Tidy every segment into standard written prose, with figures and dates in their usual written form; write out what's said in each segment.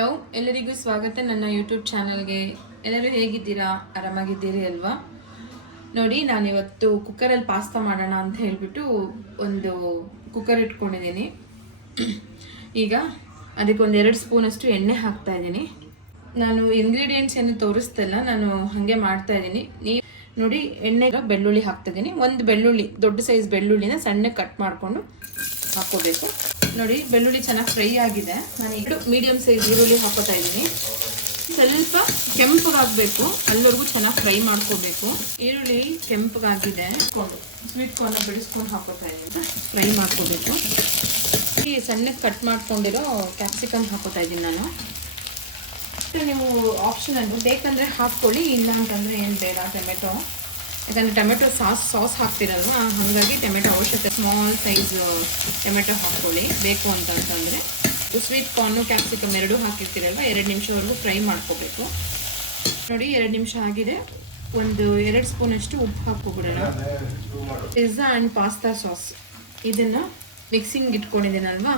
Hello, ಎಲ್ಲರಿಗೂ ಸ್ವಾಗತ ನನ್ನ ಯೂಟ್ಯೂಬ್ ಚಾನಲ್ಗೆ. ಎಲ್ಲರೂ ಹೇಗಿದ್ದೀರಾ? ಆರಾಮಾಗಿದ್ದೀರಿ ಅಲ್ವಾ? ನೋಡಿ, ನಾನಿವತ್ತು ಕುಕ್ಕರಲ್ಲಿ ಪಾಸ್ತಾ ಮಾಡೋಣ ಅಂತ ಹೇಳಿಬಿಟ್ಟು ಒಂದು ಕುಕ್ಕರ್ ಇಟ್ಕೊಂಡಿದ್ದೀನಿ. ಈಗ ಅದಕ್ಕೊಂದು 2 ಸ್ಪೂನಷ್ಟು ಎಣ್ಣೆ ಹಾಕ್ತಾ ಇದ್ದೀನಿ. ನಾನು ಇಂಗ್ರೀಡಿಯೆಂಟ್ಸ್ ಏನು ತೋರಿಸ್ತಲ್ಲ, ನಾನು ಹಾಗೆ ಮಾಡ್ತಾ ಇದ್ದೀನಿ. ನೀವು ನೋಡಿ, ಎಣ್ಣೆಗೆ ಬೆಳ್ಳುಳ್ಳಿ ಹಾಕ್ತಾ ಇದ್ದೀನಿ. ಒಂದು ಬೆಳ್ಳುಳ್ಳಿ, ದೊಡ್ಡ ಸೈಜ್ ಬೆಳ್ಳುಳ್ಳಿನ ಸಣ್ಣ ಕಟ್ ಮಾಡಿಕೊಂಡು ಹಾಕ್ಕೋಬೇಕು. ನೋಡಿ, ಬೆಳ್ಳುಳ್ಳಿ ಚೆನ್ನಾಗಿ ಫ್ರೈ ಆಗಿದೆ. ನಾನು 2 ಮೀಡಿಯಮ್ ಸೈಜ್ ಈರುಳ್ಳಿ ಹಾಕೋತಾ ಇದ್ದೀನಿ. ಸ್ವಲ್ಪ ಕೆಂಪಗಾಗಬೇಕು, ಅಲ್ಲಿವರೆಗೂ ಚೆನ್ನಾಗಿ ಫ್ರೈ ಮಾಡ್ಕೋಬೇಕು. ಈರುಳ್ಳಿ ಕೆಂಪಗಾಗಿದೆ. ಸ್ವೀಟ್ ಕಾರ್ನ ಬಿಡಿಸ್ಕೊಂಡು ಹಾಕೋತಾ ಇದ್ದೀನಿ. ಫ್ರೈ ಮಾಡ್ಕೋಬೇಕು. ಈ ಸಣ್ಣಕ್ಕೆ ಕಟ್ ಮಾಡ್ಕೊಂಡಿರೋ ಕ್ಯಾಪ್ಸಿಕಮ್ ಹಾಕೋತಾ ಇದ್ದೀನಿ ನಾನು. ನೀವು ಆಪ್ಷನಲ್, ಬೇಕಂದರೆ ಹಾಕ್ಕೊಳ್ಳಿ, ಇಲ್ಲ ಅಂತಂದರೆ ಏನು ಬೇಡ. ಟೊಮೆಟೊ, ಯಾಕಂದರೆ ಟೊಮೆಟೊ ಸಾಸ್ ಹಾಕ್ತಿರಲ್ವ, ಹಾಗಾಗಿ ಟೊಮೆಟೊ ಅವಶ್ಯಕತೆ. ಸ್ಮಾಲ್ ಸೈಜ್ ಟೊಮೆಟೊ ಹಾಕ್ಕೊಳ್ಳಿ ಬೇಕು ಅಂತಂದರೆ. ಸ್ವೀಟ್ ಕಾರ್ನು ಕ್ಯಾಪ್ಸಿಕಮ್ 2 ಹಾಕಿರ್ತೀರಲ್ವ, 2 ನಿಮಿಷವರೆಗೂ ಫ್ರೈ ಮಾಡ್ಕೋಬೇಕು. ನೋಡಿ, 2 ನಿಮಿಷ ಆಗಿದೆ. ಒಂದು 2 ಸ್ಪೂನಷ್ಟು ಉಪ್ಪು ಹಾಕ್ಕೊಬಿಡೋಣ. ಪಿಜ್ಜಾ ಆ್ಯಂಡ್ ಪಾಸ್ತಾ ಸಾಸ್ ಇದನ್ನು ಮಿಕ್ಸಿಂಗ್ ಇಟ್ಕೊಂಡಿದ್ದೀನಲ್ವಾ,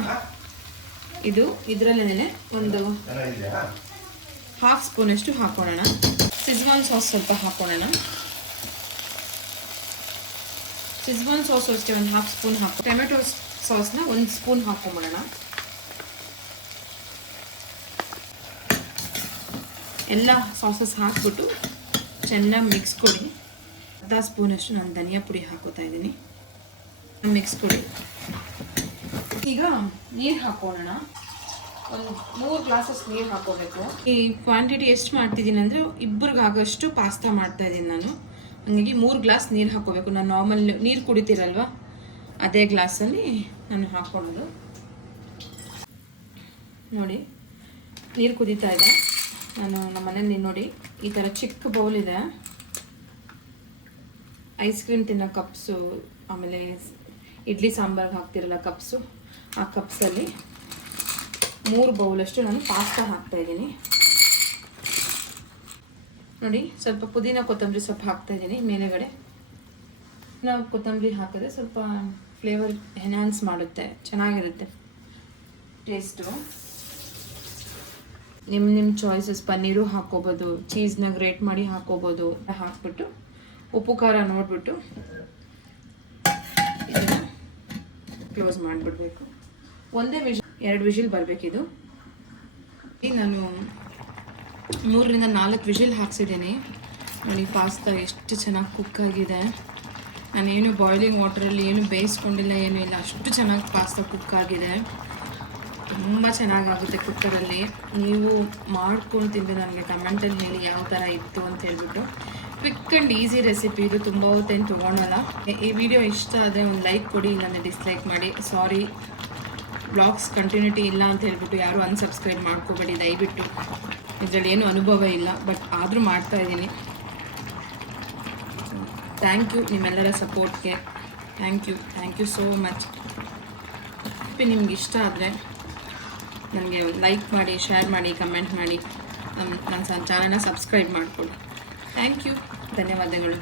ಇದರಲ್ಲೇ ಒಂದು 1/2 ಸ್ಪೂನಷ್ಟು ಹಾಕೊಳ್ಳೋಣ. ಸಿಜ್ವಾನ್ ಸಾಸ್ ಸ್ವಲ್ಪ ಹಾಕೊಳ್ಳೋಣ. ಸಿಜ್ವಾನ್ ಸಾಸ್ ಅಷ್ಟೇ ಒಂದು 1/2 ಸ್ಪೂನ್ ಹಾಕೋ. ಟೊಮೆಟೊ ಸಾಸ್ನ 1 ಸ್ಪೂನ್ ಹಾಕೊಂಬಿಡೋಣ. ಎಲ್ಲ ಸಾಸಸ್ ಹಾಕ್ಬಿಟ್ಟು ಚೆನ್ನಾಗಿ ಮಿಕ್ಸ್ ಕೊಡಿ. 10 ಸ್ಪೂನಷ್ಟು ನಾನು ಧನಿಯಾ ಪುಡಿ ಹಾಕೋತಾ ಇದ್ದೀನಿ. ಮಿಕ್ಸ್ ಕೊಡಿ. ಈಗ ನೀರು ಹಾಕೋಣ. ಒಂದು 3 ಗ್ಲಾಸಸ್ ನೀರು ಹಾಕೋಬೇಕು. ಈ ಕ್ವಾಂಟಿಟಿ ಎಷ್ಟು ಮಾಡ್ತಿದ್ದೀನಿ ಅಂದರೆ, ಇಬ್ಬರಿಗಾಗೋಷ್ಟು ಪಾಸ್ತಾ ಮಾಡ್ತಾ ಇದ್ದೀನಿ ನಾನು. ಹಾಗಾಗಿ 3 ಗ್ಲಾಸ್ ನೀರು ಹಾಕೋಬೇಕು. ನಾನು ನಾರ್ಮಲ್ ನೀರು ಕುಡಿತೀರಲ್ವ, ಅದೇ ಗ್ಲಾಸಲ್ಲಿ ನಾನು ಹಾಕ್ಕೊಳ್ಳೋದು. ನೋಡಿ, ನೀರು ಕುದೀತಾ ಇದೆ. ನಾನು ನಮ್ಮ ಮನೇಲಿ ನೋಡಿ ಈ ಥರ ಚಿಕ್ಕ ಬೌಲ್ ಇದೆ. ಐಸ್ ಕ್ರೀಮ್ ತಿನ್ನೋ ಕಪ್ಸು, ಆಮೇಲೆ ಇಡ್ಲಿ ಸಾಂಬಾರ್ಗೆ ಹಾಕ್ತಿರಲ್ಲ ಕಪ್ಸು, ಆ ಕಪ್ಸಲ್ಲಿ 3 ಬೌಲಷ್ಟು ನಾನು ಪಾಸ್ತಾ ಹಾಕ್ತಾಯಿದ್ದೀನಿ. ನೋಡಿ, ಸ್ವಲ್ಪ ಪುದೀನ ಕೊತ್ತಂಬರಿ ಸೊಪ್ಪು ಹಾಕ್ತಾಯಿದ್ದೀನಿ ಮೇಲೆಗಡೆ. ನಾವು ಕೊತ್ತಂಬರಿ ಹಾಕಿದ್ರೆ ಸ್ವಲ್ಪ ಫ್ಲೇವರ್ ಎನ್ಹಾನ್ಸ್ ಮಾಡುತ್ತೆ, ಚೆನ್ನಾಗಿರುತ್ತೆ ಟೇಸ್ಟು. ನಿಮ್ಮ ಚಾಯ್ಸಸ್. ಪನ್ನೀರು ಹಾಕ್ಕೋಬೋದು, ಚೀಸ್ನ ಗ್ರೇಟ್ ಮಾಡಿ ಹಾಕ್ಕೋಬೋದು. ಹಾಕ್ಬಿಟ್ಟು ಉಪ್ಪು ಖಾರ ನೋಡಿಬಿಟ್ಟು ಇದನ್ನು ಕ್ಲೋಸ್ ಮಾಡಿಬಿಡ್ಬೇಕು. ಒಂದೇ ವಿಷಲ್, 2 ವಿಷಲ್ ಬರಬೇಕಿದು. ನಾನು 3ರಿಂದ 4 ವಿಷಲ್ ಹಾಕ್ಸಿದ್ದೀನಿ. ನೋಡಿ, ಪಾಸ್ತಾ ಎಷ್ಟು ಚೆನ್ನಾಗಿ ಕುಕ್ ಆಗಿದೆ. ನಾನೇನು ಬಾಯ್ಲಿಂಗ್ ವಾಟರಲ್ಲಿ ಏನು ಬೇಯಿಸ್ಕೊಂಡಿಲ್ಲ, ಏನೂ ಇಲ್ಲ. ಅಷ್ಟು ಚೆನ್ನಾಗಿ ಪಾಸ್ತಾ ಕುಕ್ ಆಗಿದೆ. ತುಂಬ ಚೆನ್ನಾಗಾಗುತ್ತೆ ಕುಕ್ಕರಲ್ಲಿ. ನೀವು ಮಾಡ್ಕೊಂಡು ತಿಂದು ನನಗೆ ಕಮೆಂಟಲ್ಲಿ ಹೇಳಿ ಯಾವ ಥರ ಇತ್ತು ಅಂತ ಹೇಳ್ಬಿಟ್ಟು. ಕ್ವಿಕ್ ಆ್ಯಂಡ್ ಈಸಿ ರೆಸಿಪಿ ಇದು, ತುಂಬ ಹೊತ್ತೇನು ತೊಗೊಳಲ್ಲ. ಈ ವಿಡಿಯೋ ಇಷ್ಟ ಆದರೆ ಒಂದು ಲೈಕ್ ಕೊಡಿ, ಇಲ್ಲಾಂದರೆ ಡಿಸ್ಲೈಕ್ ಮಾಡಿ. ಸಾರಿ, ಬ್ಲಾಗ್ಸ್ ಕಂಟಿನ್ಯೂಟಿ ಇಲ್ಲ ಅಂತ ಹೇಳ್ಬಿಟ್ಟು ಯಾರೂ ಅನ್ಸಬ್ಸ್ಕ್ರೈಬ್ ಮಾಡ್ಕೋಬೇಡಿ ದಯವಿಟ್ಟು. ಇದರಲ್ಲಿ ಏನೂ ಅನುಭವ ಇಲ್ಲ, ಬಟ್ ಆದರೂ ಮಾಡ್ತಾಯಿದ್ದೀನಿ. ಥ್ಯಾಂಕ್ ಯು ನಿಮ್ಮೆಲ್ಲರ ಸಪೋರ್ಟ್ಗೆ. Thank you so much. ನಿಮ್ಗೆ ಇಷ್ಟ ಆದರೆ ನನಗೆ ಲೈಕ್ ಮಾಡಿ, ಶೇರ್ ಮಾಡಿ, ಕಮೆಂಟ್ ಮಾಡಿ, ನನ್ನ ಚಾನಲ್ನ ಸಬ್ಸ್ಕ್ರೈಬ್ ಮಾಡಿಕೊಡಿ. ಥ್ಯಾಂಕ್ ಯು, ಧನ್ಯವಾದಗಳು.